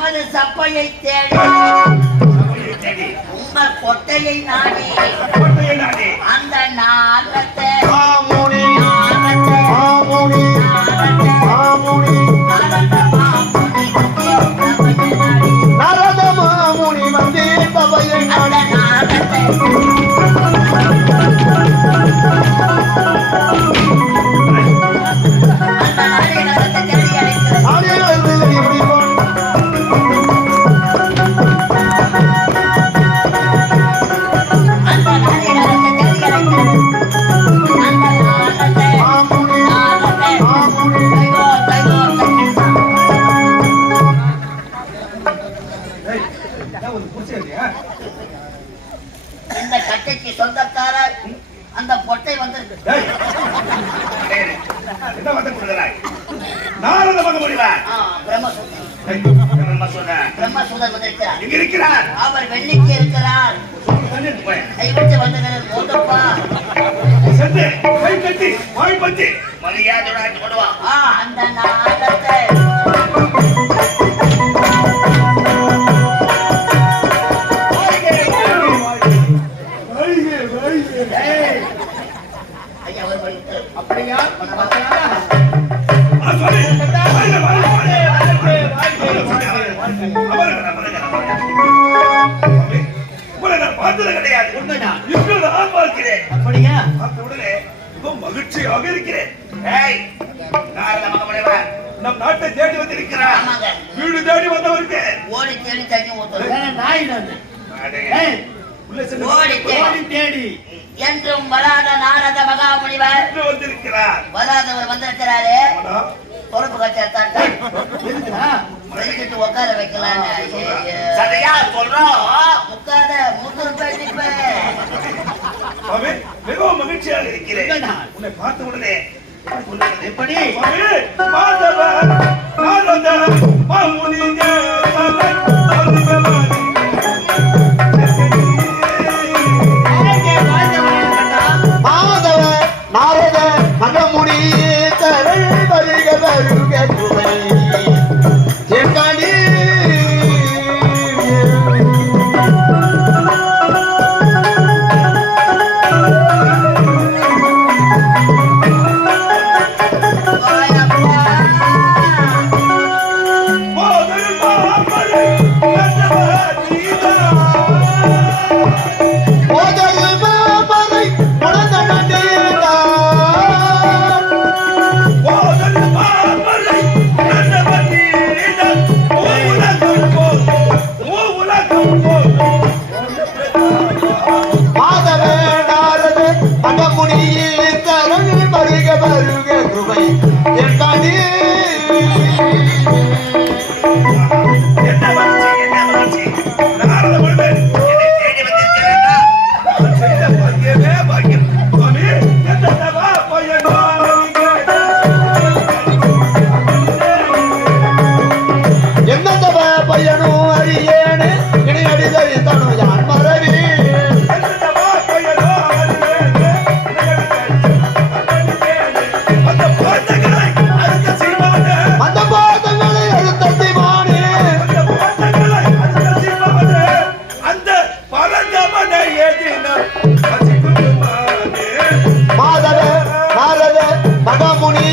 உமது சப்பையை தேடி. உங்கள் கொட்டையை நாடி. அந்த நாளத்தை பிரம்ம சுதர் பிரம்ம சுதர் வந்திருக்கிறார் இங்க இருக்கிறார் அவர் வெள்ளிக்கு இருக்கிறார். கைவச்சு வந்தனர் மோதப்பா சென்று கை கட்டி அந்த நாடத்தை நாட்டை தேடி வந்திருக்கிறார். வீடு தேடி வந்தவருக்கு. ஓடி தேடி தண்ணி ஊத்தணும் நாய் ஓடி தேடி. என்றும் வராத நாரத மகாமுனிவர். வந்திருக்கிறார். வராதவர் வந்திருக்கிறாரு. பொறுப்பு கட்டிட்டு உட்கார வைக்கலாம் சரியா சொல்றோம் உட்கார முந்நூறு பேர் மிகவும் மகிழ்ச்சியாக இருக்கிறேன். உன்னை பார்த்த உடனே. எப்படி? மாதவ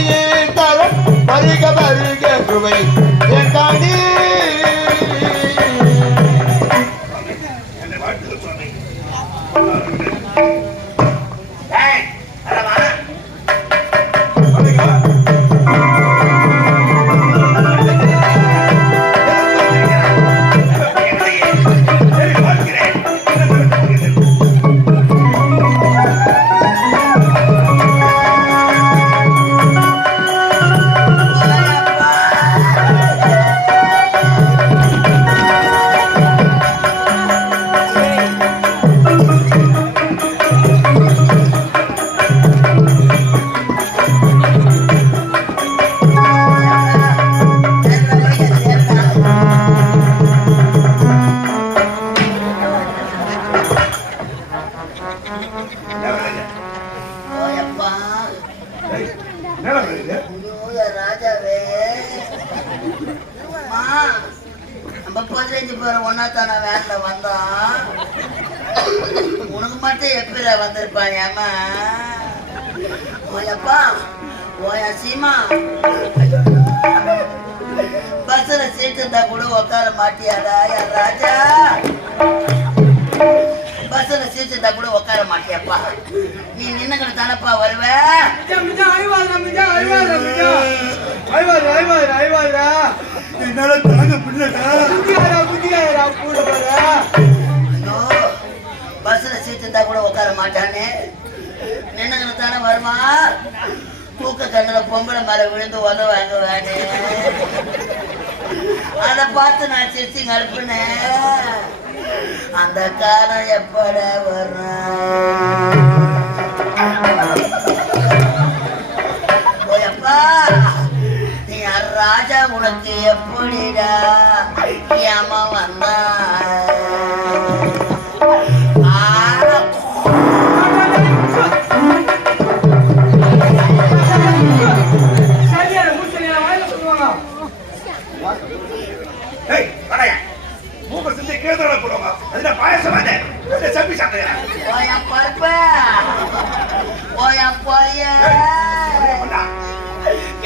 yeah. ராஜாவே நம்ம பதினஞ்சு பேர் ஒன்னா தானே வேன்ல வந்தோம் உனக்கு மட்டும் எப்படி வந்திருப்பாங்க அம்மா ஓயப்பா ஓயா சீமா பஸ்ல சீட்டு கூட உட்கார மாட்டியாடா யார் ராஜா பஸ்ல சீட்டு கூட உட்கார மாட்டியாப்பா. நீ நின்னுக்கிட்டு தானப்பா வருவேன் வருவ என்னால தாங்க முடியலடா. ஐயோ பஸ்ல சீட்டு இருந்தா கூட உட்கார மாட்டானே. நின்னுக்கிட்டு தானே வருமா தூக்க கண்ணுல பொம்பளை மேல விழுந்து உதவாங்க வேணே அதை பார்த்து நான் சிரிச்சு அனுப்புனேன் அந்த காலம் எப்பட வரும்?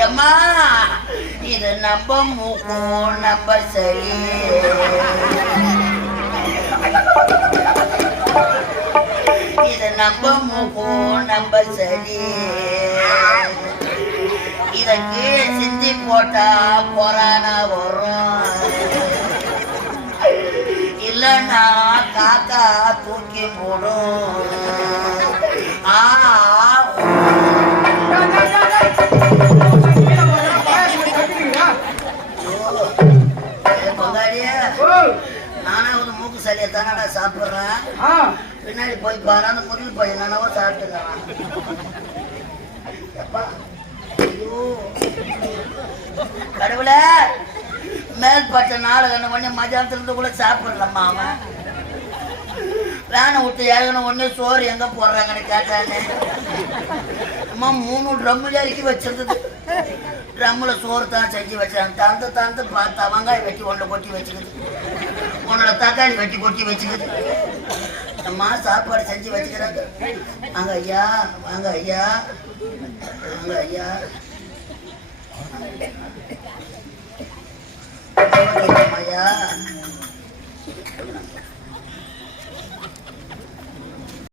எம்மா இது நம்ம மூக்கு நம்ம சரி இது நம்ம மூக்கு நம்ம சரி இதற்கு கீழே சிந்தி போட்டா கொரோனா வரும். இல்லைன்னா காக்கா தூக்கி போடும். ஆ சாப்பிட்றேன். பின்னாடி போய் பாரு அந்த முருகி போய் என்னவோ சாப்பிட்டுக்கிறான். எப்பா? ஐயோ. கடவுளே மேல்பட்ட நாடகம் ஒண்ணு மதியானத்துல இருந்து கூட சாப்பிடலம்மா அவன். வேனை விட்டு இறங்கின உடனே சோறு எங்க போடுறாங்கன்னு கேட்டானே. அம்மா மூணு ட்ரம்மு இறக்கி வச்சிருந்தது. ட்ரம்மில் சோறு தான் செஞ்சு வச்சாங்க. தந்து தந்து பார்த்தா வெங்காயம் வெட்டி ஒன்று கொட்டி வச்சுக்குது. உன்னோட தக்காளி வெட்டி கொட்டி வச்சுக்குது அம்மா சாப்பாடு செஞ்சு வச்சுக்கிறாங்க. வாங்க ஐயா வாங்க ஐயா வாங்க ஐயா. ஐயா.